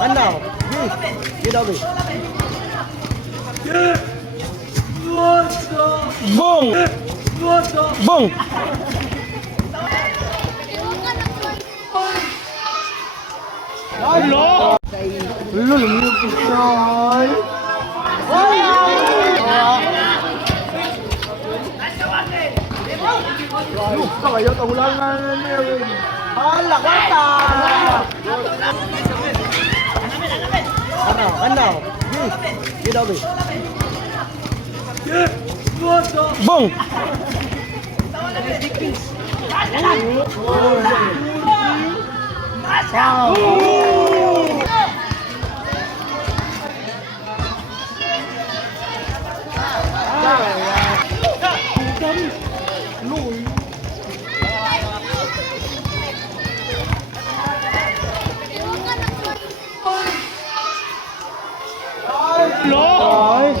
Ăn nào. Đi đâu đi. Vâng. Vâng. Lỗ. Lùm rồi. Sao vậy tàu lên là quá ta. Anh nào. Đi đâu đi. Vâng. Sao? Lỗ.